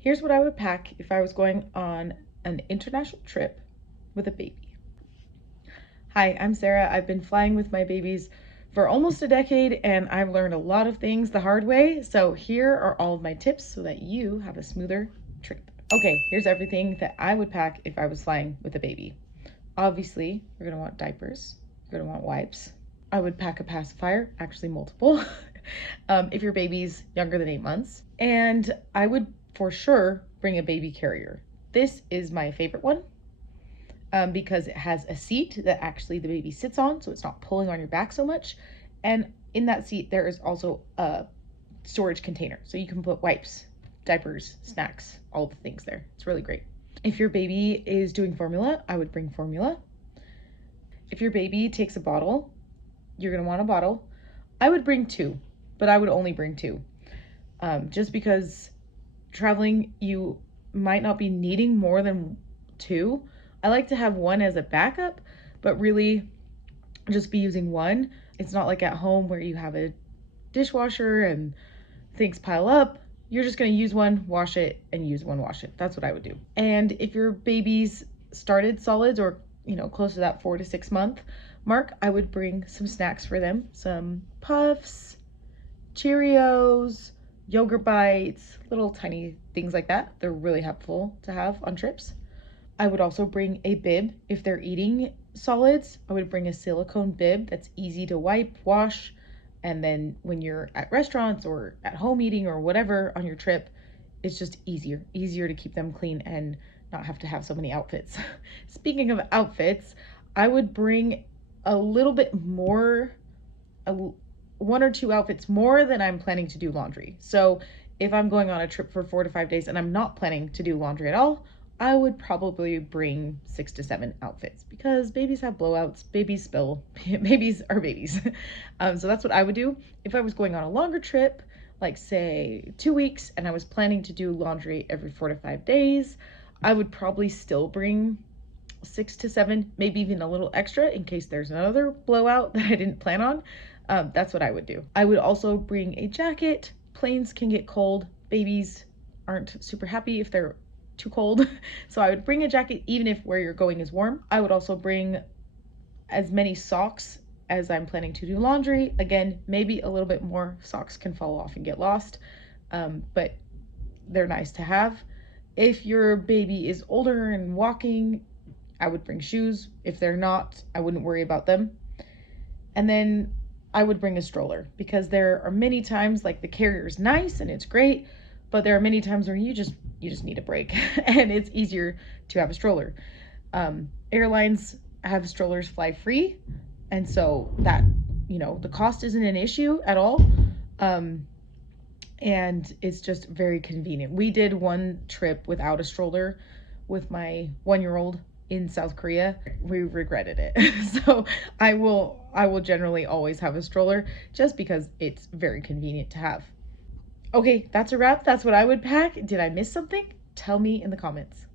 Here's what I would pack if I was going on an international trip with a baby. Hi, I'm Sarah. I've been flying with my babies for almost a decade and I've learned a lot of things the hard way. So here are all of my tips so that you have a smoother trip. Okay, here's everything that I would pack if I was flying with a baby. Obviously, you're gonna want diapers, you're gonna want wipes. I would pack a pacifier, actually multiple, if your baby's younger than 8 months. And I would for sure bring a baby carrier. This is my favorite one because it has a seat that actually the baby sits on, so it's not pulling on your back so much. And in that seat, there is also a storage container, so you can put wipes, diapers, snacks, all the things there. It's really great. If your baby is doing formula, I would bring formula. If your baby takes a bottle, you're gonna want a bottle. I would bring two, but I would only bring two. Just because traveling, you might not be needing more than two. I like to have one as a backup, but really just be using one. It's not like at home where you have a dishwasher and things pile up. You're just gonna use one, wash it, and use one, wash it. That's what I would do. And if your baby's started solids or close to that 4 to 6 month mark, I would bring some snacks for them. Some puffs, Cheerios, yogurt bites, little tiny things like that. They're really helpful to have on trips. I would also bring a bib. If they're eating solids, I would bring a silicone bib that's easy to wipe, wash, and then when you're at restaurants or at home eating or whatever on your trip, it's just easier to keep them clean and not have to have so many outfits. Speaking of outfits, I would bring a little bit more, one or two outfits more than I'm planning to do laundry. So if I'm going on a trip for 4 to 5 days and I'm not planning to do laundry at all, I would probably bring 6 to 7 outfits because babies have blowouts, babies spill, babies are babies. So that's what I would do. If I was going on a longer trip, like say 2 weeks, and I was planning to do laundry every 4 to 5 days, I would probably still bring 6 to 7, maybe even a little extra in case there's another blowout that I didn't plan on. That's what I would do. I would also bring a jacket. Planes can get cold. Babies aren't super happy if they're too cold. So I would bring a jacket even if where you're going is warm. I would also bring as many socks as I'm planning to do laundry. Again, maybe a little bit more. Socks can fall off and get lost, but they're nice to have. If your baby is older and walking, I would bring shoes. If they're not, I wouldn't worry about them. And then I would bring a stroller because there are many times, like the carrier is nice and it's great, but there are many times where you just need a break and it's easier to have a stroller. Airlines have strollers fly free, and so that the cost isn't an issue at all, and it's just very convenient. We did one trip without a stroller with my 1-year-old in South Korea. We regretted it. So I will generally always have a stroller just because it's very convenient to have. Okay, that's a wrap. That's what I would pack. Did I miss something? Tell me in the comments.